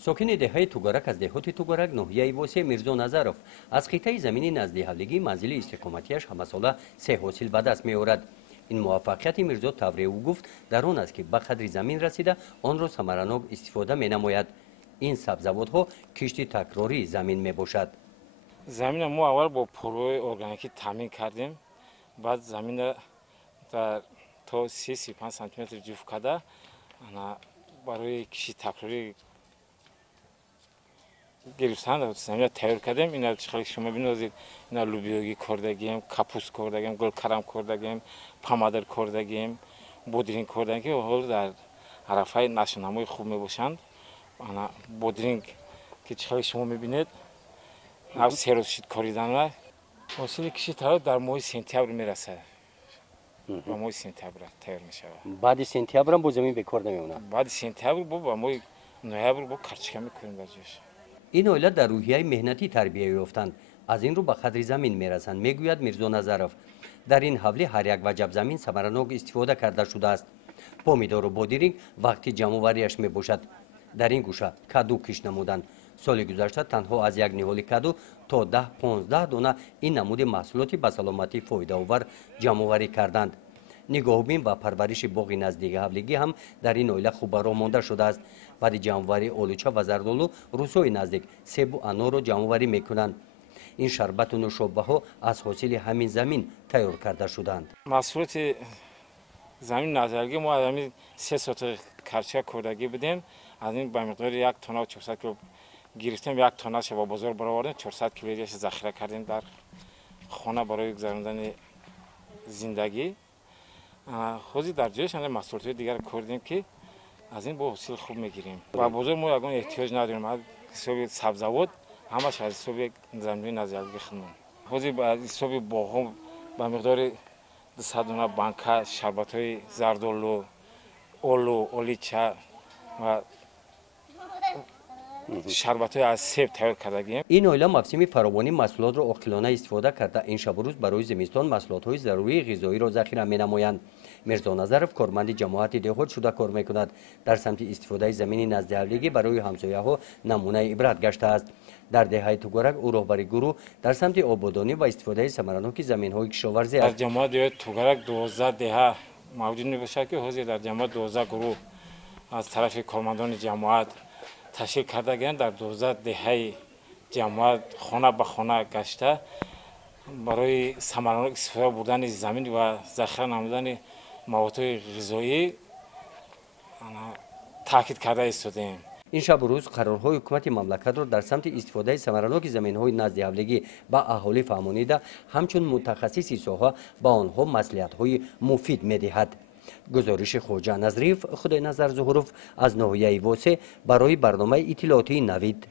ساکن دهه توگارک از دهات توگارک ناحیه واسه میرزا نظرов از خطه زمینی نزد حملگی منزل استقامتیش همساله 3 حاصل به دست میآورد. این موفقیت میرزا طوری او گفت در آن است که به قدر زمین رسیده آن را ثمرناک استفاده می نماید. این سبزوادها کشتی تکراری زمین می باشد. زمین ما اول با پروی ارگانیکی تامین کردیم. بعد زمین را تا 30-35 سانتی متر جفت کرده برای کشتی تکراری گرفتن زمین تیار کردیم. اینا چخالی شما ببینید اینا لوبیایی کردگیم، کاپوس کردگیم، گل کرم کردگیم، پامادر کردگیم، بودرینگ کردگیم که حال در عرفای نشونامای خوب میباشند. انا بودرینگ که چخالی شما میبینید او سیروس شد کاریدن و حاصل کشتی تیار در ماه سپتامبر میرسه. با ماه سپتامبر تیار میشه. بعد سپتامبر هم با زمین به کار نمیمونه. بعد سپتامبر با ماه نوامبر با کارچکه میکنیم درجاش. این اولاد در روحیه مهنتی تربیت یافتند. از این رو به قدر زمین میرسند. میگوید میرزا نظرов در این حوله هر یک وجب زمین ثمرناک استفاده کرده شده است. پومیدور و بادرینگ وقتی جمع‌آوریش میباشد. در این گوشه کدو کش نمودند. سال گذشته تنها از یک نهال کدو تا 10-15 دانه این نمود محصولاتی به سلامتی فایده آور جمع‌آوری کردند. نگاهبین و پرورش باغ نزدیک حولگی هم در این اویله خوب راه مانده شده است. بعد جمع‌آوری آلوچه و زردآلو روسای نزدیک سیب و انار را جمع‌آوری میکنند. این شربت و نوشابه ها از حاصل همین زمین تیار کرده شدند. محصولات زمین نظرگی ما از همین 3 ساعت کارچه کردگی بدیم. از این به مقدار 1 تن و 400 کیلو گرفتیم. 1 تن شب بازار برآوردیم. 400 کیلویش ذخیره کردیم در خانه برای گذراندن زندگی. خودی در جایش محصولات دیگر کردیم که از این با حاصل خوب میگیریم. و بازار ما یگان احتیاج نداریم. از حساب سبزوات همش از حساب زمین نظرگی خونم. خودی از حساب باغ به مقدار 200 دانه بانکا شربت‌های زردآلو، اولیچه و شربت‌های از سیب تیار کردگیم. این اویله موسمی فراوانی محصولات را عاقلانه استفاده کرده این شب و روز برای زمستان محصولات‌های ضروری غذایی را ذخیره می‌نمایند. میرزا نظرов کارمند جماعت دهات شده کار می‌کند. در سمت استفاده زمین نزد حولگی برای همسایه‌ها نمونه عبرت گشته است. در دهه توگارک او راهبری گروه در سمت آبادانی و استفاده ثمرناک زمین‌های کشاورزی است. در جماعت توگارک 12 دهه موجود میباشد که حاضر در جماعت 12 گروه از طرف کارمندان جماعت تشکیل کرده در 12 دهه جماعت خانه به خانه گشته برای ثمرناک استفاده بردن زمین و ذخیره نمودن مواد غذایی تاکید کرده ایستادیم. این شب و روز قرارهای حکومت مملکت را در سمت استفاده ثمرناک زمین‌های نزد حولگی به اهالی فهمانیده همچون متخصصی ساحه به آنها مصلحت‌های مفید می‌دهد. گزارش خواجه نظریف خدای نظر ظهورов از ناحیه واسه برای برنامه اطلاعاتی نوید.